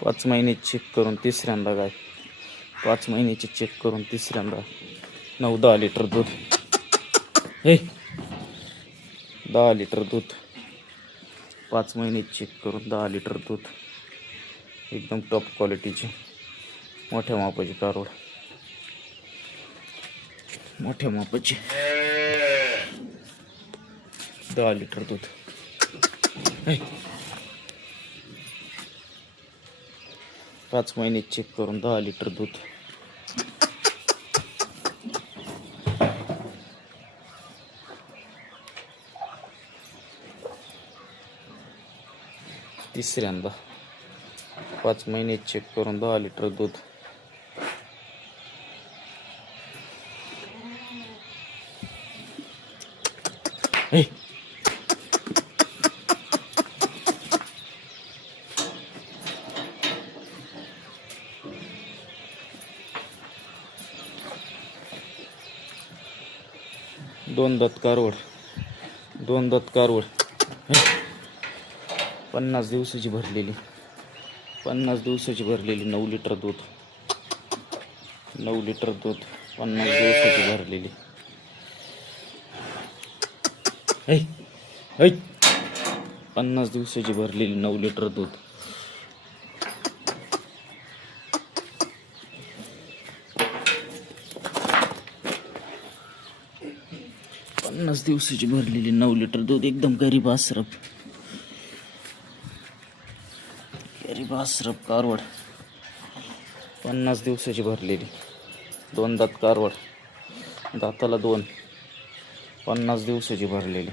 5 महिने चेक करून तिसऱ्यांदा गाय 5 महिन्याची चेक करून तिसऱ्यांदा 9-10 लिटर दूध. 10 लिटर दूध 5 महिने चेक करून 10 लिटर दूध. एकदम टॉप क्वालिटीचे मोठ्या मापाची कारवड, मोठ्या मापाची 10 लिटर दूध. 5 महिने चेक करून 10 लिटर दूध. तिसऱ्यांदा 5 महिने चेक करून 10 लिटर दूध. दोन दात कारवड 50 दिवसाची भरलेली 9 लिटर दूध. 9 लिटर दूध 50 दिवसाची भरलेली. 50 दिवसाची भरलेली 9 लिटर दूध. दिवसाची भरलेली 9 लिटर दूध. एकदम गरीब आसरप कारवड. 50 दिवसाची भरलेली 2 दात कारवड, दाताला 2. 50 दिवसाची भरलेली.